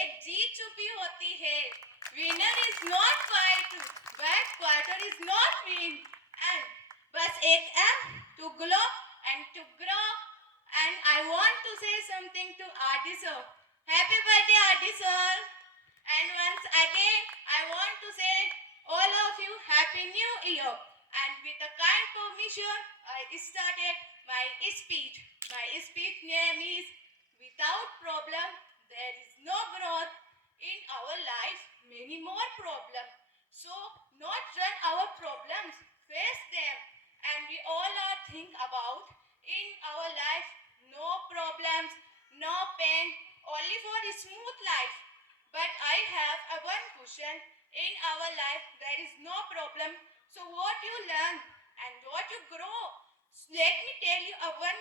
एक जीत छुपी होती है. Winner is not fight, but quarter is not win. And बस एक M to glow and to grow. And I want to say something to Adi sir. Happy birthday, Adi sir. And once again, I want to say all of you Happy New Year. And with a kind permission, I started my speech. My speech name is Without Problem, There is No Growth. In our life, many more problems. So, not run our problems, face them. And we all are think about in our life, no problems, no pain, only for a smooth life. But I have a one question. In our life, there is no problem. So what you learn and what you grow. Let me tell you a one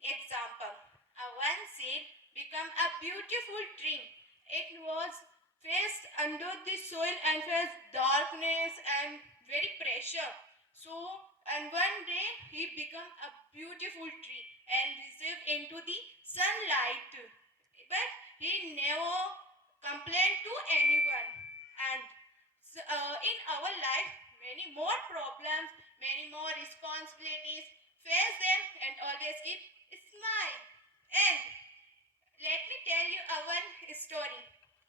example. A one seed become a beautiful tree. It was faced under the soil and faced darkness and very pressure. So, and one day he become a beautiful tree and received into the sunlight. But he never complained to anyone. And in our life, many more problems, many more responsibilities. Face them and always keep a smile. And let me tell you a one story.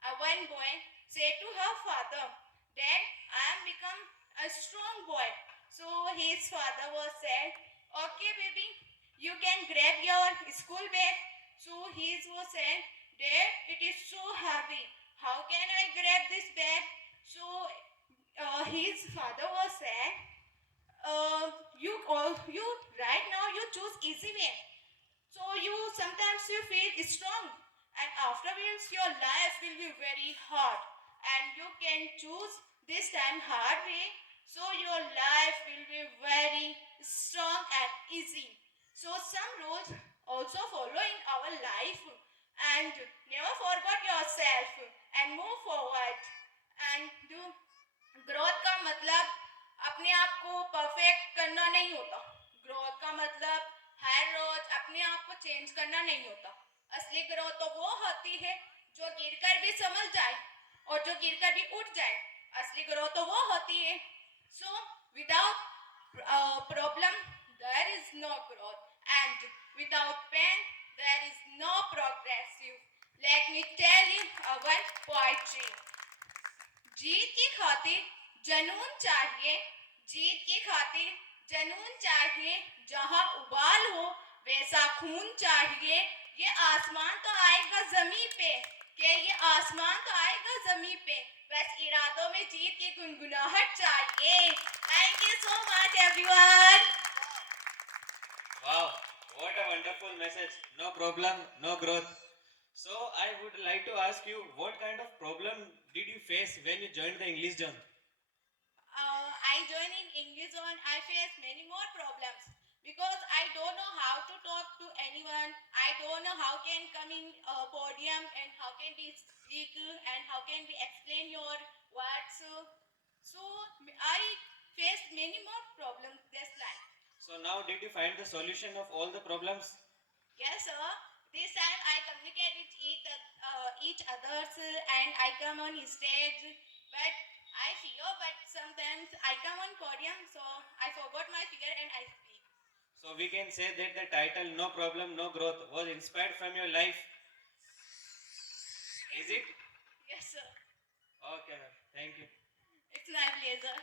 A one boy said to her father, "Dad, I am become a strong boy." So his father was said, "Okay, baby, you can grab your school bag." So he was said, "Dad, it is so heavy. How can I grab this bag?" So his father was said, you right now you choose easy way. So you sometimes you feel strong, and afterwards your life will be very hard, and you can choose this time hard way. So your life will be very strong and easy. So some rules also follow in our life, and never forget yourself and move forward and do. Growth का मतलब अपने आप को perfect करना नहीं होता. Growth का मतलब हर रोज अपने आप को चेंज करना नहीं होता. असली ग्रोथ तो वो होती है जो गिरकर भी संभल जाए और जो गिरकर भी उठ जाए. असली ग्रोथ तो वो होती है. So without problem there is no growth and without pain there is no progressive. Let me tell you our poetry. जीत की खातिर जनून चाहिए. जीत की खातिर जनून चाहिए. जहां उबाल हो वैसा खून चाहिए. ये आसमान तो आएगा जमीन पे. कि ये आसमान तो आएगा जमीन पे. बस इरादों में जीत की गुनगुनाहट चाहिए. Thank you so much everyone. Wow, what a wonderful message. No problem, no growth. So I would like to ask you, what kind of problem did you face when you joined the English zone? I joining English zone, I face many more problems because I don't know how to talk to anyone. I don't know how can come in a podium and how can we speak and how can we explain your words. So I faced many more problems this life. So now did you find the solution of all the problems? Yes, sir. This time I communicate with each others and I come on stage. But I fear, but sometimes I come on podium, so I forgot my fear and I speak. So we can say that the title No Problem, No Growth was inspired from your life. Is it? Yes, sir. Okay, ma'am. Thank you. It's my pleasure.